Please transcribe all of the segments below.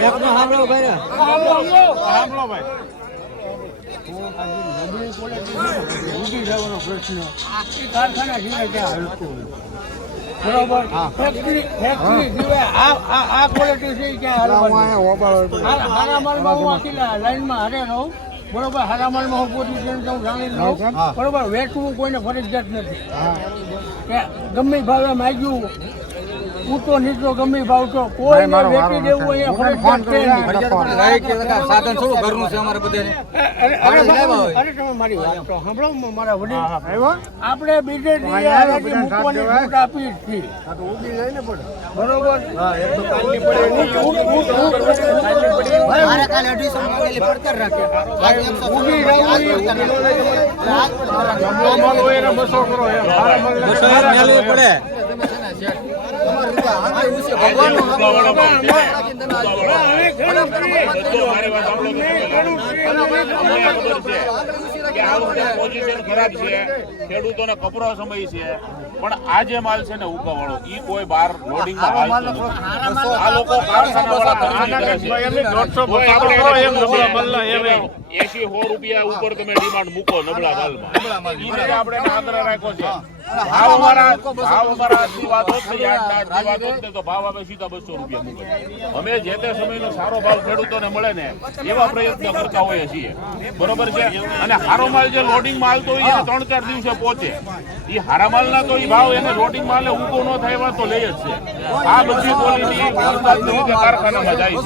સાંભળો ભાઈ સાંભળો ભાઈ કારખાના જીવે ત્યાં હલતું બરોબર ફેક્ટરી જીવે આ ક્વોલિટી છે ક્યાં હારા માલમાં હું આખી લાઈનમાં હારે રહું બરોબર હારા માલમાં હું પોઝિશન હું જાણી લઉં બરોબર વેચવું કોઈને ફરજિયાત નથી કે ગમે ભાવે માગ્યું ઊંચો નીચો ગમે ભાવ તો કોઈ વેચી દેવું અહીંયા સાધન થોડું ઘરનું છે અમારે બધાને અરે તમે મારી વાત તો સાંભળો મારા વડીલ આપણે બીજે મૂકવાની છૂટ આપી જ છીએ બરોબર પડે ખરાબ છે ખેડૂતોને કપરો સમય છે પણ આ જે માલ છે ને ઉકાવાળો ઈ કોઈ બાર લોડિંગમાં હાલતો નથી આ લોકો કારખાનાવાળા 80-100 રૂપિયા ઉપર તમે ડિમાન્ડ મૂકો નબળા માલમાં ઈને આપણે આગ્રહ રાખ્યો છે ભાવ અમારા આશીર્વાદ તો ભાવ આવે સીધા 200 રૂપિયા મૂકે અમે જે તે સમયનો સારો ભાવ ખેડૂતોને મળે ને એવા પ્રયત્ન કરતા હોઈએ છીએ બરોબર છે અને હારો માલ જે લોડિંગ માં હાલતો હોય છે 3-4 દિવસે પહોંચે એ હારા માલના તો એ ભાવ એને લોડિંગ માં ઊભો ન થાય એવા તો લઈ જ છે આ બધી ક્વોલિટી વરસાદની રીતે કારખાનામાં જાય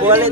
બોલે